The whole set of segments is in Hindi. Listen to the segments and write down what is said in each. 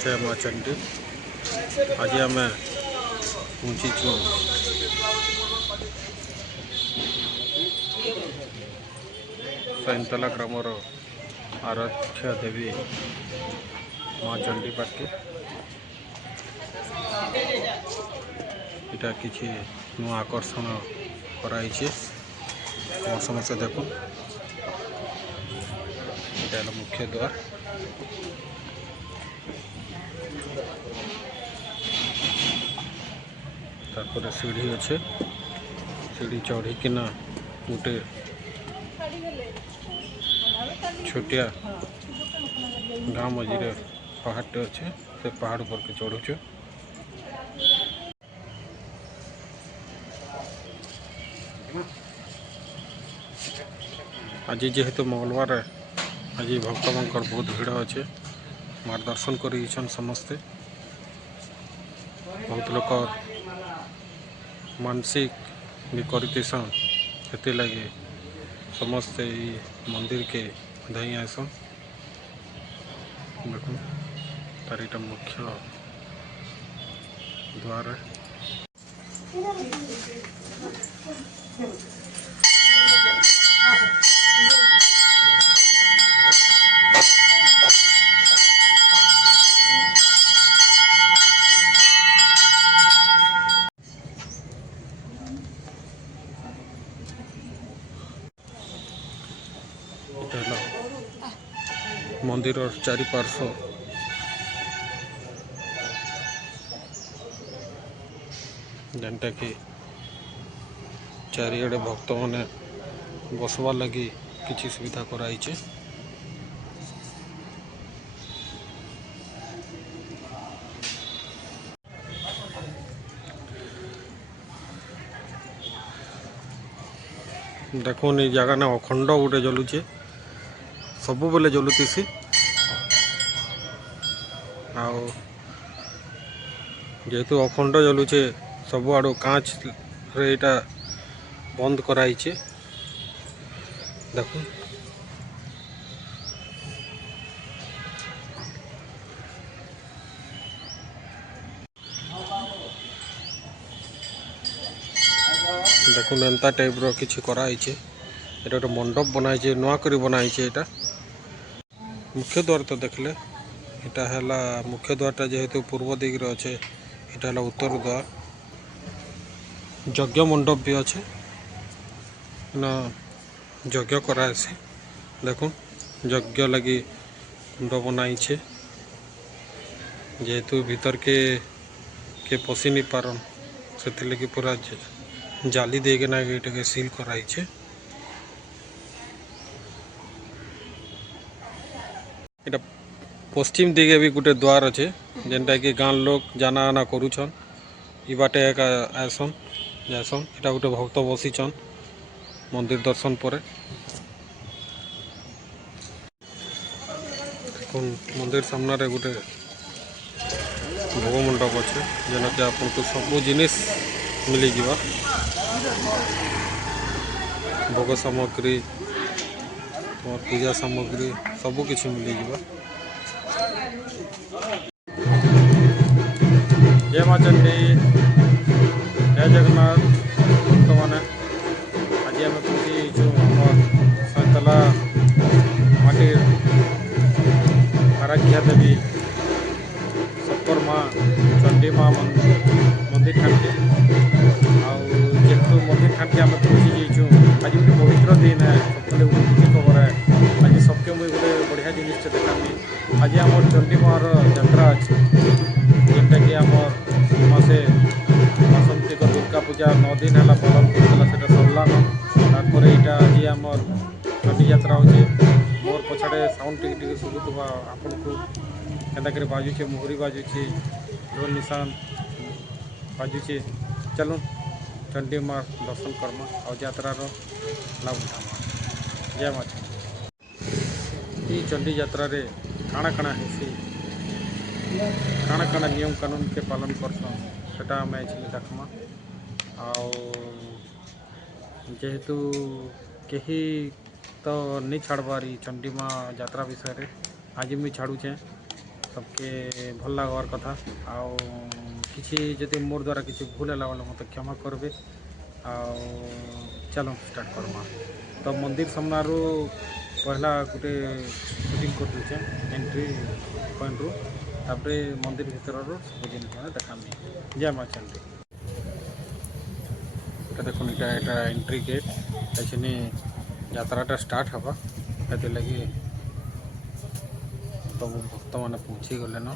जय माँ चंडी। आज आम पहुँचीचु सैंतला ग्रामर आराध्य देवी माँ चंडी पाखे। इटा किसी नुआ आकर्षण कराई समस्त देखो। यहाँ मुख्य द्वार तापर सीढ़ी अच्छे सीढ़ी चढ़ीकिना गोटे छोटिया गाँव मझे पहाड़टे अच्छे से पहाड़ पर के चढ़ुचु। आज जेहेतु मंगलवार आज भक्त मानकर बहुत भीड़ अच्छे माँ दर्शन कर समस्ते बहुत लोग मानसिक भी करतीसन से लगे समस्ते मंदिर के धाई आसन। देखो तार एटा मुख्य द्वार है। मंदिर और चारिपार्श्व जेनटा कि चारिआडे भक्त मैंने बसवा लगी किसी सुविधा कराई। देखो ये जगह ना अखंड गोटे जलुचे सब बेले जलुतीसी जेहेतु अखंड जलुचे सब आड़ कांच रे इटा बंद कराई। देखो देखो एंता टाइप रो किछि कराई छे। एटा गोटे मंडप बनाई नुआ करी बनाई। एटा मुख्य द्वार तो देखले इटा है मुख्य द्वारटा जेहेतु पूर्व दिग रे अच्छे इटा है उत्तर द्वार। यज्ञ मंडप भी अच्छे ना यज्ञ करासी। देखो यज्ञ लगी कुंड बनाई जेहेतु भीतर के पशि नहीं पारन से लगी पूरा जाली देना ये सील कराई। इटा पश्चिम दिगे भी गोटे द्वार अच्छे जेनटा कि गाँव लोग जाना आना करुछन। इ बाटे एक आसन जासन इटा गोटे भक्त बसीचन मंदिर दर्शन पर। मंदिर सामने गोटे भोग मंडप अच्छे जेना कि आपको सब जिनिस मिली जीवा भोग सामग्री और पूजा सामग्री सबू किसी मिली जीवा। जय माँ चंडी जय जगन्नाथ। भक्त मैंने आज आम पहुँचीचु सैंतला माटी आराध्या देवी सपर माँ चंडी माँ मंदिर ठाणके जेहेतु मंदिर ठाणके आम पहुँची जाइचु। आज गोटे पवित्र दिन है सबके खुशी खबर है। आज सबके मुझे गोटे बढ़िया जिनिस देखामी। आज आम चंडी मार यात्रा अच्छे जेनटा कि आम मासे बसंतिक दुर्गा पूजा 9 दिन है पालन करला से सरलान। तापर यहाँ आज आम चंडी यात्रा हो मोर पछाड़े साउंड टी शुभुवा आपन को केन्ता बाजुचे मुहुरी बाजुचे ढोल निशान बाजुचे। चलो चंडी माँ दर्शन करमा और यात्रार लाभ उठामा। जय माँ ये चंडी यात्रा रे काଣା काଣା हेसी काଣା काଣା नियम कानून के पालन करसन सेटा आम देखमा। जेहेतु कहीं तो नहीं छाड़बारी चंडी माँ यात्रा विषय रे आज मुझे छाड़ुचे सबके भल लगवार कथा आउ किसी जदि मोर द्वारा किसी भूल है बोले मत क्षमा करबे। चलो स्टार्ट करमा। तो मंदिर सामनारू पहला गोटे शूटिंग कर दूचे एंट्री पॉइंट रू तापर मंदिर भीतर सब जिन देखामी। जय माँ चंडी। देखो এটা एंट्री गेट এখানে যাত্রাটা স্টার্ট হবা এতে লাগি सब भक्त मैंने पहुँची गले न।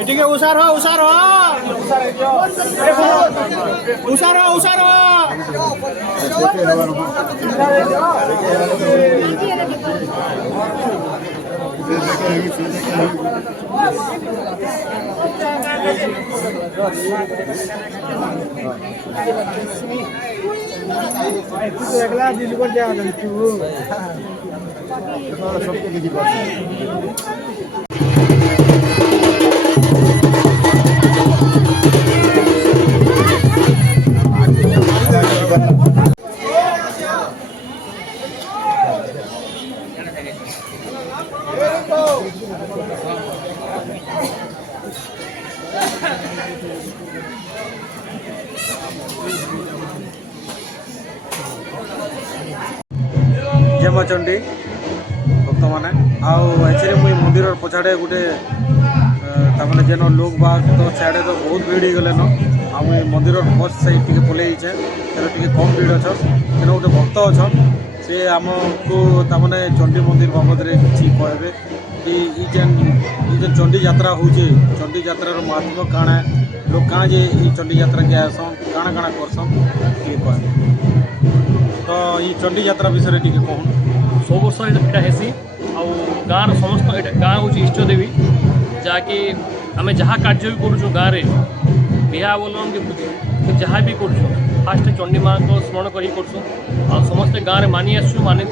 এটিকে উষার হ উষার হ উষার হ উষার হ একলা দিলি করে দেওয়া যাচ্ছে সবকে দিদি পাচ্ছে। जय माँ चंडी भक्त मैंने आए मुई मंदिर पछाड़े गोटे तमें जेन लोग बाग तो सियाड़े तो बहुत भीड़ गले न आ मंदिर फर्स्ट साइड टी पलैचे टे कम भीड़ अच्छ तेना गोटे भक्त अच्छन से आमको तमें चंडी मंदिर बाबद किसी कहबे कि जेन चंडी यात्रा होचे चंडी यात्रार महात्मा काଣା लोग काଣା जे चंडी यात्रा के आसन काଣା काଣା करसन ये कहबे। तो ये चंडी यात्रा विषय टी कहूँ सब वर्ष यहाँ हेसी आउ गाँव समस्त गाँ हूँ इष्ट देवी जहाँकि आम जहाँ कार्य भी करूँ गाँव में बिहा बोलन कि भोजी जहाँ भी कर फास्ट चंडी माँ को स्मरण कर समस्ते गाँव में मानि आसु मानी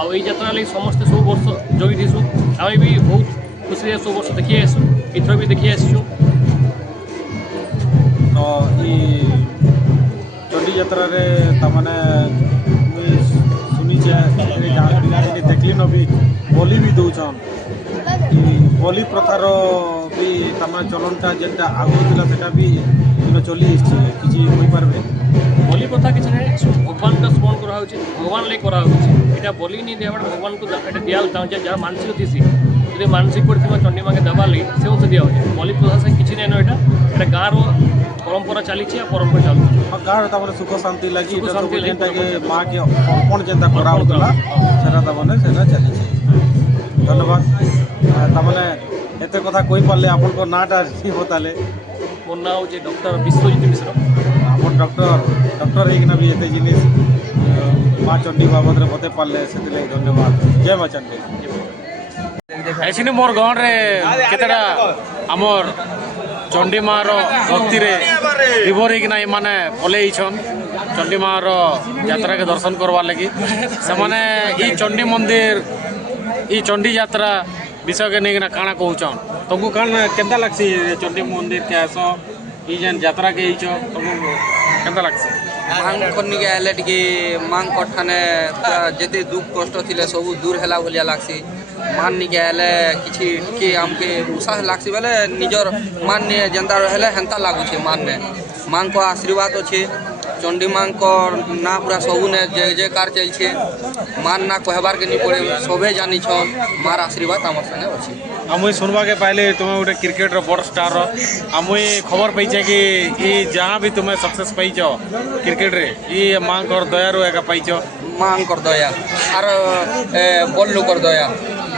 आउ यात्रा लगी समस्ते सब वर्ष जगी थीसु आम भी बहुत खुशी सब वर्ष देखी आसु इथर भी देखी आसु। तो ये चंडी यात्रा रे तमने शुनीचे देखली न भी बलि भी दौन बलि प्रथार भी तमाम चलनटा जेनटा आगु था भी चली किसी पारे बलि प्रथा किसी ना भगवान का स्मरण करा भगवान लगे करा बलि नहीं दिया भगवान को दिया चाहूँ जहाँ मानसिक थी जो मानसिक पड़ता चंडी माँ के देवा लगे से उसे दिया बलि प्रथा से किसी नहीं यहाँ गाँव परंपरा चली परंपरा चलू गाँव तमाम सुख शांति लगी माँ के अर्पण जेनता कराला चली। धन्यवाद तमाने एत कथा कही पारे आपन नाटा बताले मोर ना हूँ डॉक्टर विश्वजीत मिश्र। आम डॉक्टर होना भी ये जिनिस माँ चंडी बाबद बते पारे से धन्यवाद। जय माँ चंडी। एक्चुअली मोर गाँव में केतटा आमर चंडी माँ भक्ति विभोर होना माने पलैछन चंडी माँ यात्रा के दर्शन करवार लगी से माने ई चंडी मंदिर ई चंडी यात्रा विषय के नहीं काଣା कहूचन तुमको काण केन्ता लगसी चंडी मंदिर के आस ई जेन यात्रा के तुमको केन्ता लगसी मांग करनी के आले टिके मांग कठाने जेते दुख कष्ट थिले सब दूर हैला भलिया लागसी मान नि के आले किछि टिके हमके उत्साह लागसी बेले निजर मान ने जेंता रहले हेंता लागुछे मान ने मांग को आशीर्वाद अछि चंडी मांग को ना पूरा सबू ने जय जयकार चलछे मान ना कहबार के नि पड़े सबे जानि छन मार आशीर्वाद हमर संगे अछि। मुई सुनवा के पहले तुम्हें गोटे क्रिकेट बड़ स्टार मुई खबर पाइचे कि ये जहाँ भी तुम्हें सक्सेस पाइच क्रिकेट रे ये माँ कर दयारू एका पाइच मांग कर दया और बड़ लोकर दया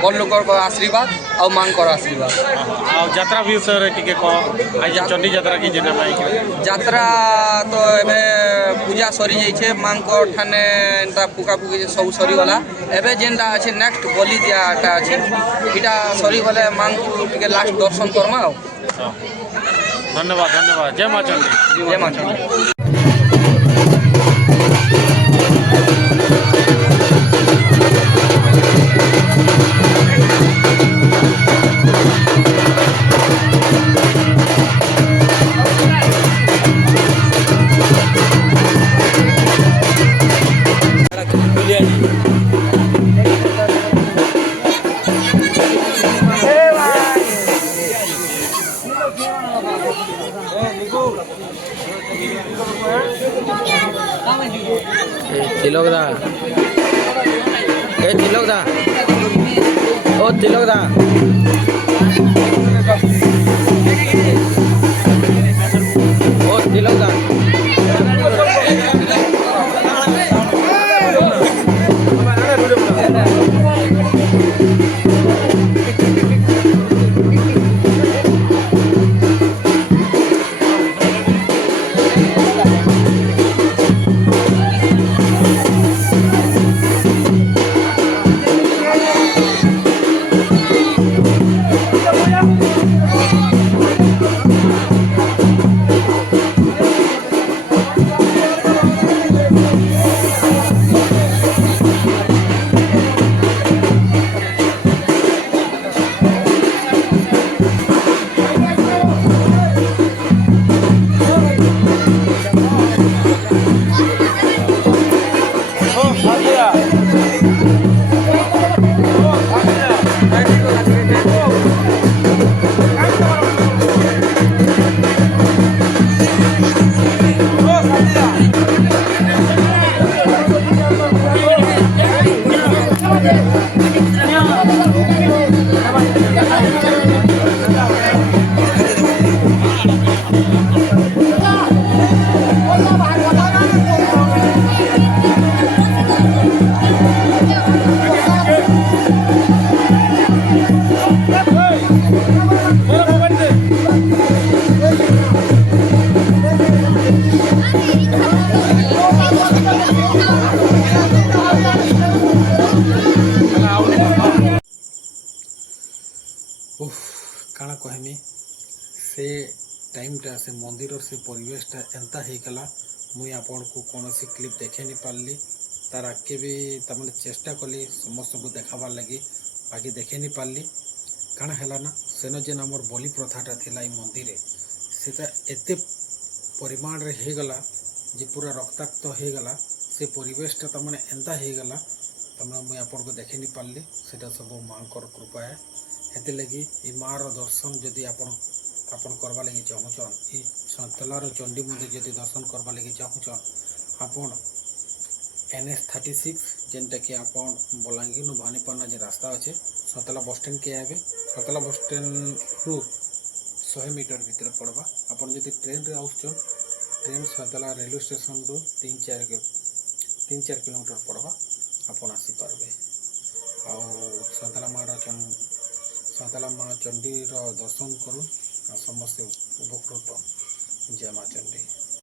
बड़ लोकर को आशीर्वाद और मांग कर आशीर्वाद यात्रा विषय टिके कह आज चंडी यात्रा की जेना यात्रा तो एबे पूजा सरी जाइछे मांग को ठाने एंता फुका फुकी सब सरी गला एबे जेनटा अछि नेक्स्ट बलि दियाटा अछि इटा सरी गले मांग को टिके लास्ट दर्शन करमा। धन्यवाद धन्यवाद। जय माँ चंडी। जय माँ चंडी। तिलक दा ए तिलक दा ओ तिलक दा ओ तिलक दा काଣା कहमी से टाइमटा से मंदिर से परिवेशटा एंता होगला मुई आपन को कौन सी क्लिप देखे नहीं पार्ली तार आगे भी तमें चेष्टा कली समस्त को देखाबार लगी बाकी देखे नहीं पार्ली काଣା है ना सेन जेन आमर बलि प्रथाटा थिला ई मंदिर से एते परिमाण रे होगला जे पूरा रक्ताक्त होगला से परिवेशटा तमें एंता होगला तमें मुई आपन को देखे नहीं पार्ली सेटा सब माँ कृपा है हेते लगी ई माँ दर्शन जदि आपन करवा लगी चाहूचन ई सतलार चंडी मंदिर जदि दर्शन करवा लगी चाहूचन आपन NH36 जेनटा कि आपन बलांगीर नु भानीपन्ना जे रास्ता अच्छे सतला बस स्टैंड के आए सतला बस स्टैंड रु 100 मीटर भीतर पड़वा आपन जदि ट्रेन रे आउचन ट्रेन सतला रेलवे स्टेशन रु 3-4 किलोमीटर पड़वा आपन आसी पारबे आ सतला माँ चंडी दर्शन करूँ समस्ते उपकृत। जय माँ चंडी।